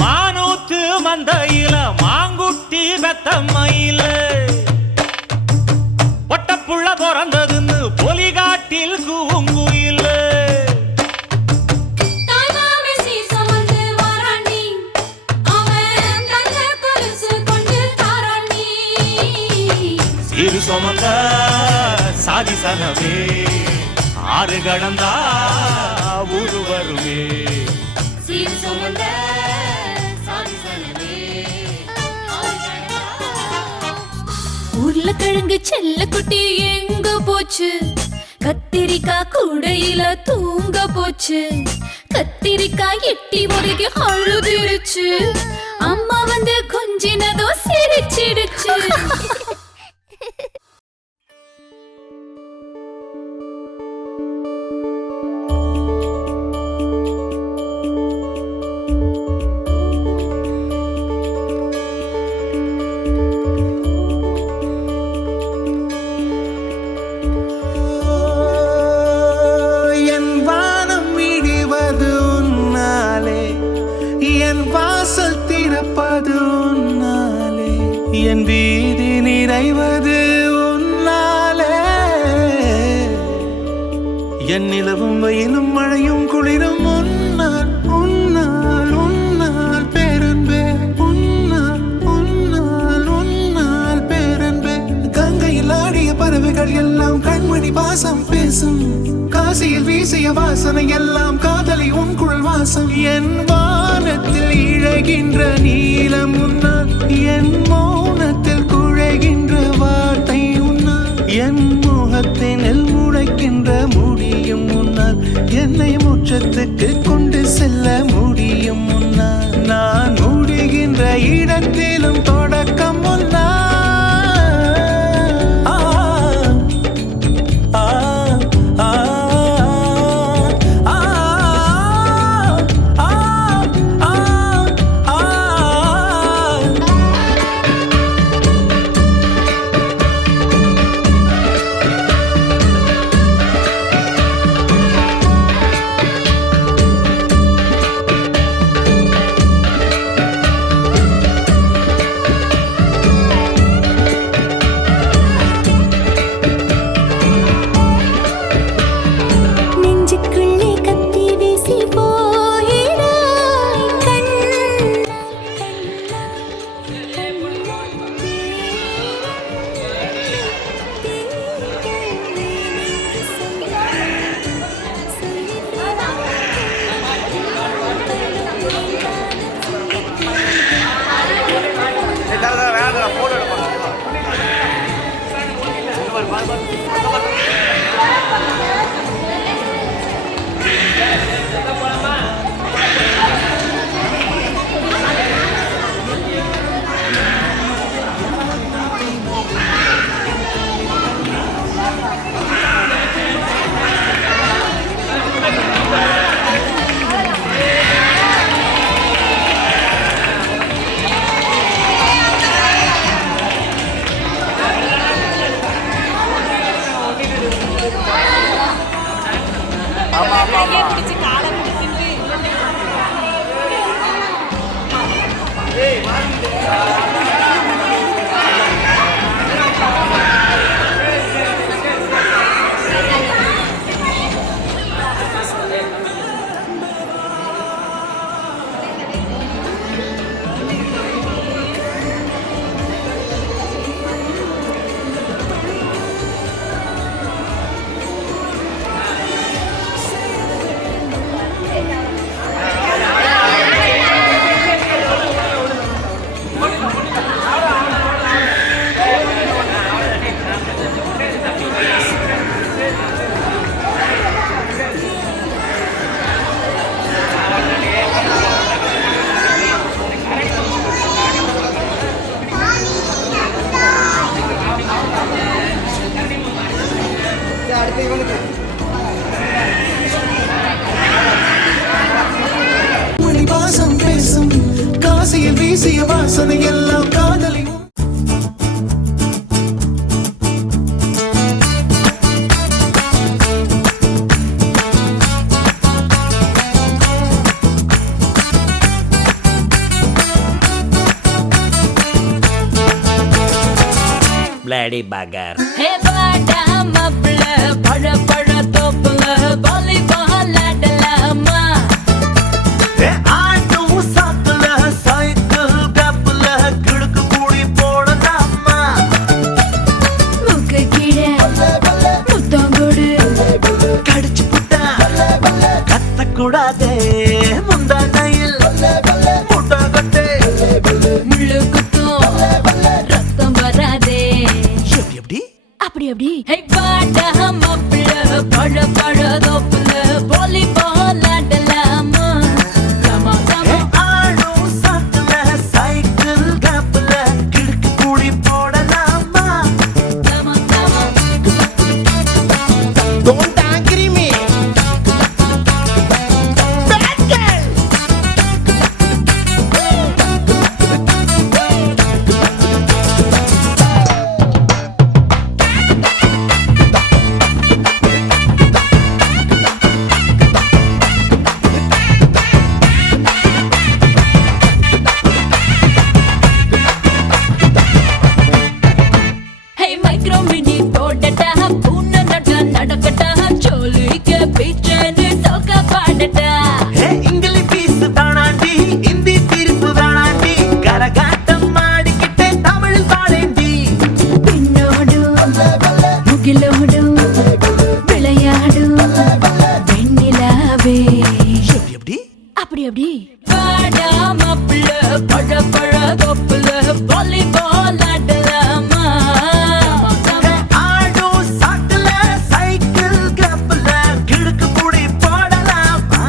மானூத்து மந்தையில மாங்குட்டி பெத்தம்மையில ஒட்டப்புள்ள பிறந்ததுன்னு பொலிகாட்டில் கூங்குயில இரு சுமந்த சாதிசனவே ஆறு கடந்தா ஊரு வருவே உருளைக்கிழங்கு செல்ல குட்டி எங்க போச்சு கத்திரிக்காய் கூடையில தூங்க போச்சு கத்திரிக்காய் எட்டி முறைக்கு அழுதிருச்சு அம்மா வந்து கொஞ்சினதோ சிரிச்சிடுச்சு என் வீதி நிறைவது உன்னாலே என் நிலவும் வெயிலும் மழையும் குளிரும் உன்னால் உன்னால் உன்னால் பேரன்பே உன்னால் உன்னால் உன்னால் பேரன்பே கங்கையில் ஆடிய பறவைகள் எல்லாம் கண்மணி வாசம் பேசும் காசியில் வீசிய வாசனை எல்லாம் காதலி உன் குழல் வாசம் என் வானத்தில் இழகின்ற நீலம் உன்னால் என் மௌனத்தில் குழைகின்ற வார்த்தை உன்னால் என் முகத்தினில் முளைக்கின்ற முடியும் முன்னால் என்னை மோட்சத்துக்கு கொண்டு செல்ல முடியும் முன்னால் நான் முடிகின்ற இடத்திலும் தொடக்கம் முன்னால் வாசம் பேசும் காசியில் வீசிய வாசனை எல்லாம் காதலி ஸ்டடி பகர். ஹே வாடா மாப்பிள்ள பழ பழ தோப்புல வாலிபால் ஆடலாமா ஆட்டும் சாக்குல சைக்கிள் கப்புல கிடுக்கு கூடி போடலாமா முக்கு கீழே முத்தங்கோடு கடிச்சு புட்டா கத்தக்கூடாதே முந்தானையில் முட்டை கட்டே முள்ளு குத்தும் ரத்தம் வராதே எப்படி அப்படி அப்படி ஹே வாடா மாப்பிள்ள பழ பழ தோப்புல வாலிபால் ஆடலாமா கமா கமா ஆடும் சாக்குல சைக்கிள் கப்புல கிடுக்கு கூடி போடலாமா கமா கமா Don't angry me. Bad girl. Hey micro mini போடட்டா பூனை நட நடக்கட்டா ஜோலிக்கு பீச்சனு சோக பாடட்டா ஏ இங்கிலீஷ் பீஸ் தானாண்டி இந்தி தீர்ப்பு தானாண்டி கரகாட்டம் ஆடிக்கிட்டே தமிழ் பாடேண்டி பின்னோடும் முகிலோடும் விளையாடும் வெண்ணிலாவே எப்படி அப்படி அப்படி வாடா மாப்பிள்ள பழ பழ தோப்புல வாலிபால் ஆடலாமா ஆடும் சாக்குல சைக்கிள் கப்புல கிடுக்கு கூடி போடலாமா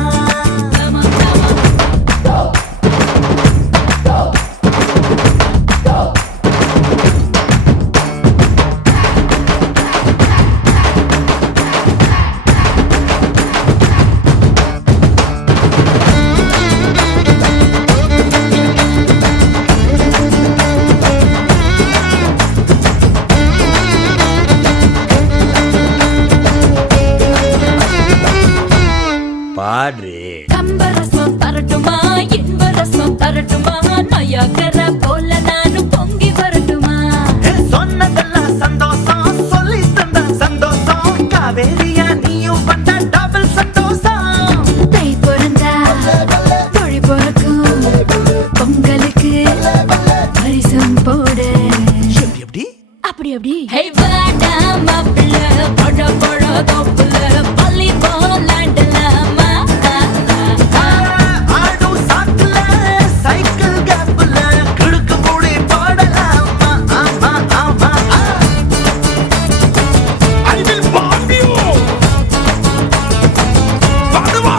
பாடு. கம்பரசம் தரட்டுமா இன்பரசம் தரட்டுமா நயாகர போல நானும் பொங்கி வரட்டுமா ஏ சொன்னதெல்லாம் சந்தோஷம் சொல்லி தந்த சந்தோஷம் காவேரியா நீயும் வந்த டபுள் சந்தோஷம் தை பிறந்தா மொழி பிறக்கும் பொங்கலுக்கு பரிசம் போடு எப்படி அப்படி அப்படி ஹே வாடா மாப்பிள்ள பழ பழ தோப்புல வாலிபால் ஆடலாமா ஆடும் சாக்குல சைக்கிள் கப்புல கிடுக்கு கூடி போடலாமா ஆமா ஆமா I will bomb you படுவா